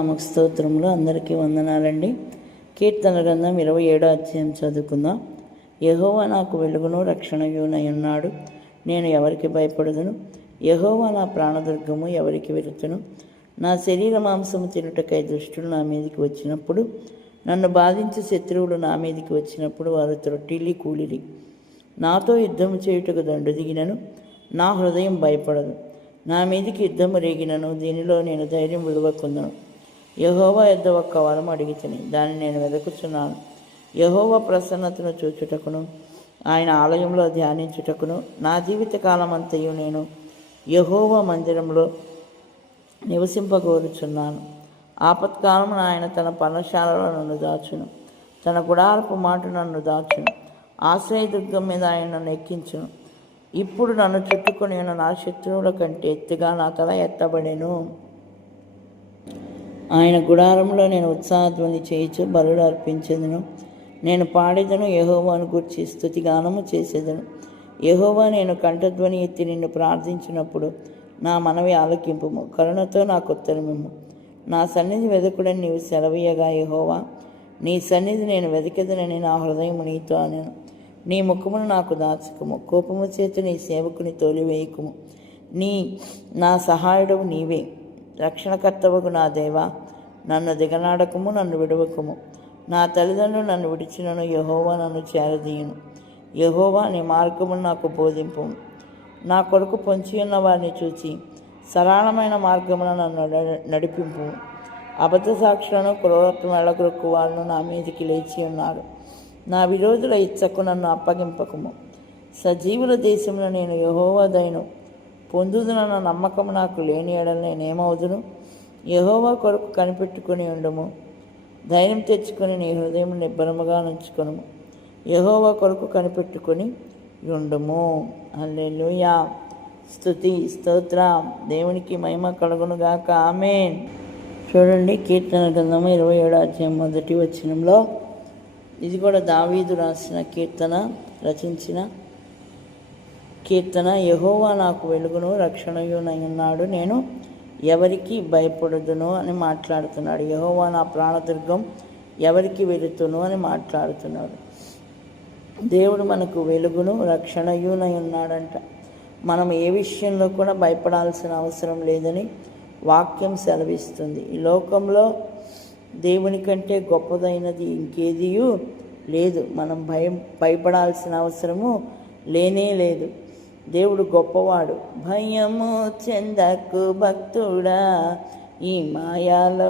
నామక స్తోత్రములు. అందరికీ వందనాలండి. కీర్తన గ్రంథం 27వ అధ్యాయం చదువుకుందాం. యెహోవా నాకు వెలుగును రక్షణయునై ఉన్నాడు, నేను ఎవరికి భయపడదును. యెహోవా నా ప్రాణదుర్గము, ఎవరికి వెళుతును. నా శరీర మాంసము తినుటకై దుష్టులు నా మీదికి వచ్చినప్పుడు, నన్ను బాధించే శత్రువులు నా మీదికి వచ్చినప్పుడు వారు త్రొట్టిల్లి కూలిరి. నాతో యుద్ధము చేయుటకు దండు దిగినను నా హృదయం భయపడదు. నా మీదికి యుద్ధము రేగినను దీనిలో నేను ధైర్యం విడువకుందును. యెహోవా యొద్ద ఒక్క వరం అడిగితిని, దాన్ని నేను వెదకుచున్నాను. యెహోవా ప్రసన్నతను చూచుటకును ఆయన ఆలయంలో ధ్యానించుటకును నా జీవితకాలం అంతయు నేను యెహోవా మందిరంలో నివసింపగోరుచున్నాను. ఆపత్కాలమున ఆయన తన పర్ణశాలలో నన్ను దాచును, తన గుడారపు మాట నన్ను దాచును. ఆశ్రయదుర్గం మీద ఆయన నన్ను ఎక్కించును. ఇప్పుడు నన్ను చుట్టుకొని ఉన్న నా శత్రువుల కంటే ఎత్తుగా నా తల ఎత్తబడెను. ఆయన గుడారంలో నేను ఉత్సాహధ్వని చేయించు బలులు అర్పించేదను. నేను పాడేదను, యెహోవాను గూర్చి స్తుతిగానము చేసేదను. యెహోవా, నేను కంఠధ్వని ఎత్తి నిన్ను ప్రార్థించినప్పుడు నా మనవి ఆలకింపుము. కరుణతో నాకు ఉత్తరమిమ్ము. నా సన్నిధి వెదకుడని నీవు సెలవీయగా, యెహోవా నీ సన్నిధి నేను వెదకెదనని నా హృదయము నీతో అనెను. నీ ముఖమును నాకు దాచుకుము, కోపము చేత నీ సేవకుని తోలివేయకుము. నా సహాయుడవు నీవే, రక్షణకర్తవగు నా దేవా. నన్ను దిగనాడకము, నన్ను విడవకుము. నా తల్లిదండ్రులు నన్ను విడిచినను, యెహోవా నన్ను చేరదీయును. యెహోవా నీ మార్గమును నాకు బోధింపు. నా కొరకు పొంచి ఉన్న వారిని చూచి సరళమైన మార్గమున నన్ను నడిపింపు. అబద్ధ సాక్షులను క్రూరత్వం ఎడగొక్కు వారును నా మీదికి లేచి ఉన్నారు. నా విరోధుల ఇచ్చకు నన్ను అప్పగింపకము. సజీవుల దేశంలో నేను యెహోవా దయను పొందుదునన్న నమ్మకము నాకు లేని ఎడల నేనేమవుదును. యెహోవా కొరకు కనిపెట్టుకుని ఉండుము. ధైర్యం తెచ్చుకొని నీ హృదయం నిబ్బరముగా నుంచుకొనుము. యెహోవా కొరకు కనిపెట్టుకొని ఉండుము. హల్లెలూయా. స్తుతి స్తోత్రం. దేవునికి మహిమ కలుగునుగాక. ఆమేన్. చూడండి, కీర్తన గ్రంథము 27వ అధ్యాయం 1వ వచనంలో, ఇది కూడా దావీదు రాసిన కీర్తన, రచించిన కీర్తన. యెహోవా నాకు వెలుగును రక్షణయునై ఉన్నాడు, నేను ఎవరికి భయపడదును అని మాట్లాడుతున్నాడు. యెహోవా నా ప్రాణదుర్గం, ఎవరికి వెళుతును అని మాట్లాడుతున్నాడు. దేవుడు మనకు వెలుగును రక్షణయునై ఉన్నాడంట. మనం ఏ విషయంలో కూడా భయపడాల్సిన అవసరం లేదని వాక్యం సెలవిస్తుంది. ఈ లోకంలో దేవుని కంటే గొప్పదైనది ఇంకేదియూ లేదు. మనం భయపడాల్సిన అవసరము లేనే లేదు. దేవుడు గొప్పవాడు. భయము చెందకు భక్తుడా, ఈ మాయాలో